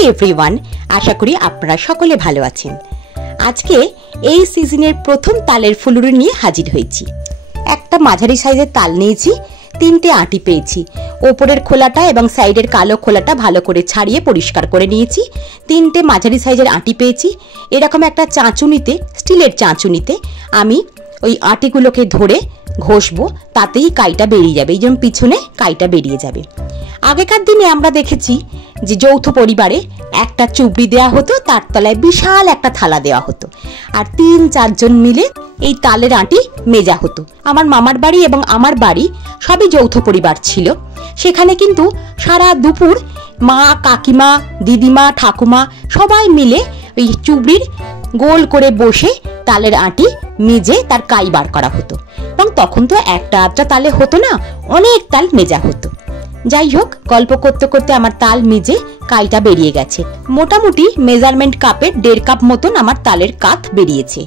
Hi everyone, আশা করি আপনারা সকলে ভালো আছেন। আজকে এই সিজনের প্রথম তালের ফুলুরি নিয়ে হাজির হয়েছি। একটা মাঝারি সাইজের তাল নিয়েছি, 3টে আঁটি পেয়েছি। ওপরের খোলাটা এবং সাইডের কালো খোলাটা ভালো করে ছাড়িয়ে পরিষ্কার করে নিয়েছি। 3টে মাঝারি সাইজের আঁটি পেয়েছি। এরকম একটা চাঁচুনিতে, স্টিলের চাঁচুনিতে আমি ওই আঁটিগুলোকে ধরে ঘষবো, তাতেই কাইটা বেরিয়ে যাবে। এই যেমন পিছনে কাইটা বেরিয়ে যাবে। আগেকার দিনে আমরা দেখেছি যে যৌথ পরিবারে একটা চুবড়ি দেওয়া হতো, তার তলায় বিশাল একটা থালা দেওয়া হতো, আর 3-4 জন মিলে এই তালের আঁটি মেজা হতো। আমার মামার বাড়ি এবং আমার বাড়ি সবই যৌথ পরিবার ছিল। সেখানে কিন্তু সারা দুপুর মা, কাকিমা, দিদিমা, ঠাকুমা সবাই মিলে ওই চুবড়ির গোল করে বসে তালের আঁটি মেজে তার কাই বার করা হতো। এবং তখন তো একটা আধটা তালে হতো না, অনেক তাল মেজা হতো। যাই হোক, গল্প করতে করতে আমার তাল মেজে কাইটা বেরিয়ে গেছে। মোটামুটি মেজারমেন্ট কাপের 1.5 কাপ মতন আমার তালের কাত বেরিয়েছে।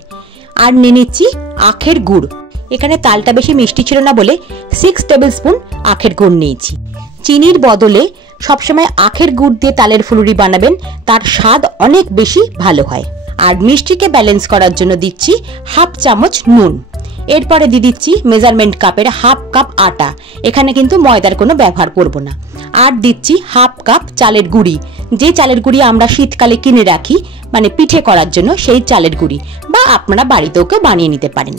আর নিয়ে নিচ্ছি আখের গুড়। এখানে তালটা বেশি মিষ্টি ছিল না বলে 6 টেবিল স্পুন আখের গুড় নিয়েছি। চিনির বদলে সবসময় আখের গুড় দিয়ে তালের ফুলুরি বানাবেন, তার স্বাদ অনেক বেশি ভালো হয়। আর মিষ্টিকে ব্যালেন্স করার জন্য দিচ্ছি 1/2 চামচ নুন। এরপরে দিয়ে দিচ্ছি মেজারমেন্ট কাপের 1/2 কাপ আটা। এখানে কিন্তু ময়দার কোনো ব্যবহার করব না। আর দিচ্ছি 1/2 কাপ চালের গুঁড়ি, যে চালের গুঁড়ি আমরা শীতকালে কিনে রাখি, মানে পিঠে করার জন্য সেই চালের গুঁড়ি, বা আপনারা বাড়িতেও কেউ বানিয়ে নিতে পারেন।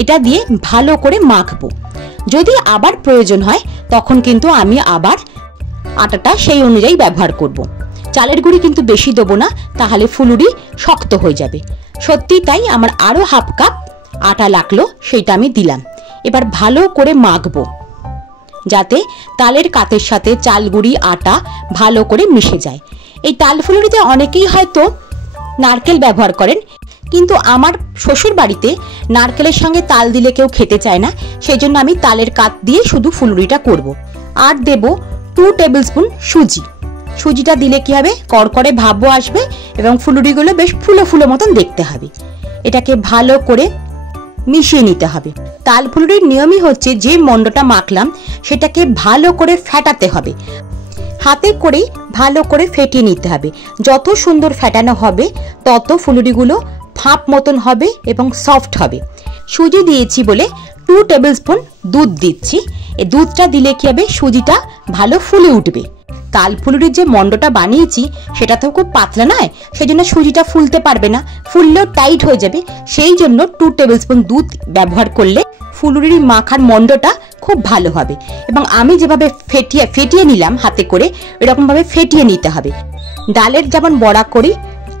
এটা দিয়ে ভালো করে মাখবো। যদি আবার প্রয়োজন হয় তখন কিন্তু আমি আবার আটাটা সেই অনুযায়ী ব্যবহার করব। চালের গুঁড়ি কিন্তু বেশি দেবো না, তাহলে ফুলুরি শক্ত হয়ে যাবে। সত্যি তাই আমার আরো 1/2 কাপ আটা লাগলো, সেইটা আমি দিলাম। এবার ভালো করে মাখবো যাতে তালের কাতের সাথে চাল গুঁড়ি আটা ভালো করে মিশে যায়। এই তাল ফুলুরিতে অনেকেই হয়তো নারকেল ব্যবহার করেন, কিন্তু আমার শ্বশুর বাড়িতে নারকেলের সঙ্গে তাল দিলে কেউ খেতে চায় না, সেই জন্য আমি তালের কাত দিয়ে শুধু ফুলুরিটা করব। আর দেব 2 টেবিল স্পুন সুজি। সুজিটা দিলে কি হবে, কড়কড়ে ভাবও আসবে এবং ফুলুরিগুলো বেশ ফুলো ফুলো মতন দেখতে হবে। এটাকে ভালো করে মিশিয়ে নিতে হবে। তাল ফুলুরির নিয়মই হচ্ছে যে মন্ডটা মাখলাম সেটাকে ভালো করে ফেটাতে হবে। হাতে করে ভালো করে ফেটিয়ে নিতে হবে। যত সুন্দর ফেটানো হবে তত ফুলুরিগুলো ভাপ মতন হবে এবং সফট হবে। সুজি দিয়েছি বলে 2 টেবিল স্পুন দুধ দিচ্ছি। এই দুধটা দিলে কি হবে, সুজিটা ভালো ফুলে উঠবে। তাল ফুলুরির যে মন্ডটা বানিয়েছি সেটা তো খুব পাতলা নয়, সেই জন্য সুজিটা ফুলতে পারবে না, ফুললেও টাইট হয়ে যাবে। সেই জন্য 2 টেবিল স্পুন দুধ ব্যবহার করলে ফুলুরির মাখার মন্ডটা খুব ভালো হবে। এবং আমি যেভাবে ফেটিয়ে নিলাম হাতে করে, এরকম ভাবে ফেটিয়ে নিতে হবে। ডালের যেমন বড়া করি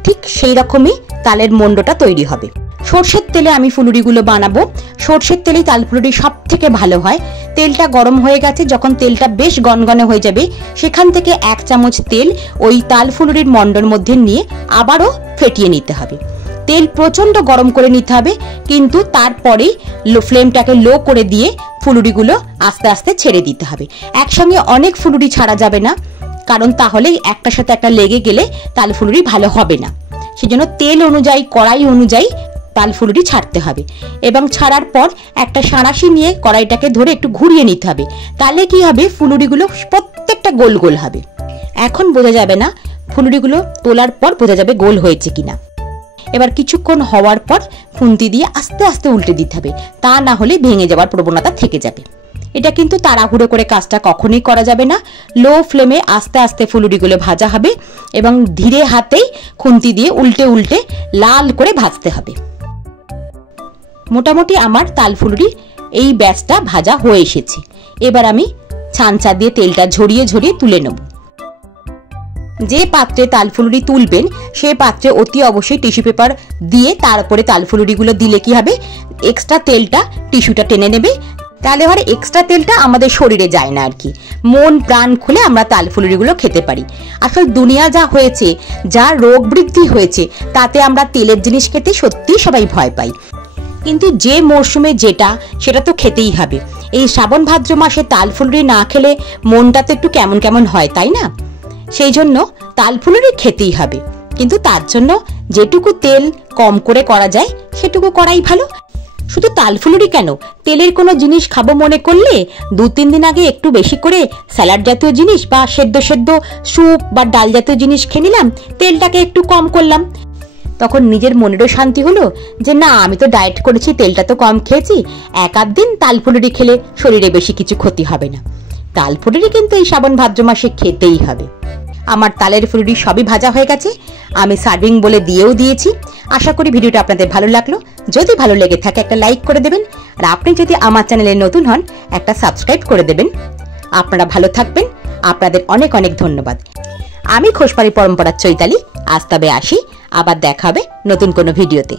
ঠিক সেই রকমই তালের মন্ডটা তৈরি হবে। সর্ষের তেলে আমি ফুলুরিগুলো বানাবো। সর্ষের তেলেই তাল ফুলুরি সব থেকে ভালো হয়। তেলটা গরম হয়ে গেছে, যখন তেলটা বেশ গনগনে হয়ে যাবে সেখান থেকে 1 চামচ তেল ওই তাল ফুলুরির মন্ডর মধ্যে নিয়ে আবারও ফেটিয়ে নিতে হবে। তেল প্রচন্ড গরম করে নিতে হবে, কিন্তু তারপরেই ফ্লেমটাকে লো করে দিয়ে ফুলুরিগুলো আস্তে আস্তে ছেড়ে দিতে হবে। একসঙ্গে অনেক ফুলুরি ছাড়া যাবে না, কারণ তাহলে একটার সাথে একটা লেগে গেলে তাল ফুলুরি ভালো হবে না। সেজন্য তেল অনুযায়ী, কড়াই অনুযায়ী তাল ফুলুরি ছাড়তে হবে। এবং ছাড়ার পর একটা সাঁড়াশি নিয়ে কড়াইটাকে ধরে একটু ঘুরিয়ে নিতে হবে। তাহলে কি হবে, ফুলুরিগুলো প্রত্যেকটা গোল গোল হবে। এখন বোঝা যাবে না, ফুলুরিগুলো তোলার পর বোঝা যাবে গোল হয়েছে কিনা। এবার কিছুক্ষণ হওয়ার পর খুন্তি দিয়ে আস্তে আস্তে উল্টে দিতে হবে, তা না হলে ভেঙে যাওয়ার প্রবণতা থেকে যাবে। এটা কিন্তু তাড়াহুড়ো করে কাজটা কখনোই করা যাবে না। লো ফ্লেমে আস্তে আস্তে ফুলুরিগুলো ভাজা হবে এবং ধীরে হাতেই খুন্তি দিয়ে উল্টে উল্টে লাল করে ভাজতে হবে। মোটামুটি আমার তাল ফুলুরি এই ব্যাচটা ভাজা হয়ে এসেছে। এবার আমি ছাঁচা দিয়ে তেলটা ঝরিয়ে ঝরিয়ে তুলে নেব। যে পাত্রে তাল ফুলুরি তুলবেন সে পাত্রে অতি অবশ্যই টিস্যু পেপার দিয়ে তার উপরে তাল ফুলুরিগুলো দিলে কি হবে, এক্সট্রা তেলটা টিস্যুটা টেনে নেবে। তাহলে আর এক্সট্রা তেলটা আমাদের শরীরে যায় না আর কি। মন প্রাণ খুলে আমরা তাল ফুলুরিগুলো খেতে পারি। আসলে দুনিয়া যা হয়েছে, যা রোগ বৃদ্ধি হয়েছে, তাতে আমরা তেলের জিনিস খেতে সত্যি সবাই ভয় পাই। কিন্তু যে মরশুমে যেটা, সেটা তো খেতেই হবে। এই শ্রাবণ ভাদ্র মাসে তাল ফুলুরি না খেলে মনটা তো একটু কেমন কেমন হয়, তাই না? সেই জন্য তাল ফুলুরি খেতেই হবে, কিন্তু তার জন্য যেটুকু তেল কম করে করা যায় সেটুকু করাই ভালো। শুধু তাল ফুলুরি কেন, তেলের কোনো জিনিস খাবো মনে করলে 2-3 দিন আগে একটু বেশি করে স্যালাড জাতীয় জিনিস বা সেদ্ধ সেদ্ধ স্যুপ বা ডাল জাতীয় জিনিস খেয়ে নিলাম, তেলটাকে একটু কম করলাম। তখন নিজের মনেরও শান্তি হলো যে না, আমি তো ডায়েট করেছি, তেলটা তো কম খেয়েছি, 1-8 দিন তাল ফুলুরি খেলে শরীরে বেশি কিছু ক্ষতি হবে না। তাল ফুলুরি কিন্তু এই শ্রাবণ ভাদ্র মাসে খেতেই হবে। আমার তালের ফুলুরি সবই ভাজা হয়ে গেছে, আমি সার্ভিং বলে দিয়েও দিয়েছি। আশা করি ভিডিওটা আপনাদের ভালো লাগলো। যদি ভালো লেগে থাকে একটা লাইক করে দেবেন, আর আপনি যদি আমার চ্যানেলে নতুন হন একটা সাবস্ক্রাইব করে দেবেন। আপনারা ভালো থাকবেন, আপনাদের অনেক অনেক ধন্যবাদ। আমি খোসবাড়ি পরম্পরার চৈতালি, আজ তবে আসি, আবার দেখা হবে নতুন কোনো ভিডিওতে।